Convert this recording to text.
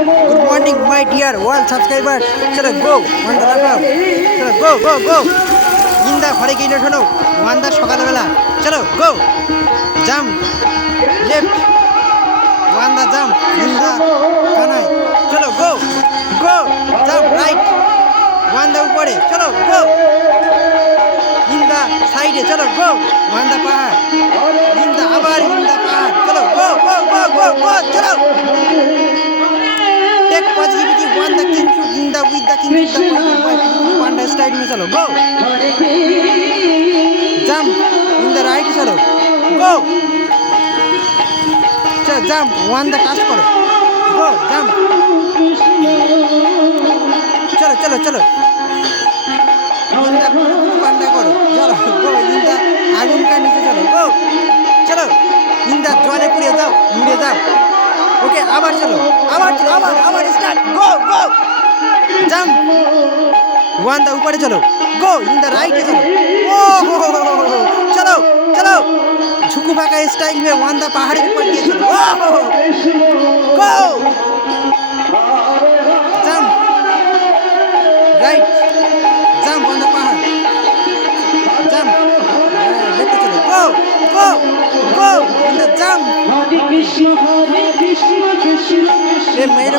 Good morning, my dear world subscribers. চলো গো ওয়ান্দা লাগাও, চলো গো গো গো। ইন্দা ঘরে গিয়ে শোনো ওয়ান্দা সকালবেলা, চলো গো জাম লেফট ওয়ান্দা জাম ইন্দা কানাই, চলো গো গো জাম রাইট ওয়ান্দা উপরে, চলো গো ইন্দা সাইডে, চলো গো ওয়ান্দা পাহাড় ইন্দা আবার ইন্দা পাহাড়, চলো গো গো গো গো গো চলো। Take positivity, one the king should in the with the king should the one the straight में चलो go jump in the right चलो go चलो jump one the touch करो go jump चलो चलो चलो in the पंडा करो चलो go in the आगुन का नीचे चलो go चलो in the ज्वाले पूरे जाओ मुड़े जाओ ओके आवाज चलो आवाज आवाज start go go jump one the ऊपर चलो गो इन द राइट चलो ओ चलो चलो झुकू भागा स्टाइल में वन द पहाड़ के ऊपर दिए चलो go jump right jump one the पहाड़ जंप लेफ्ट चलो go go go in the jump ये मेरे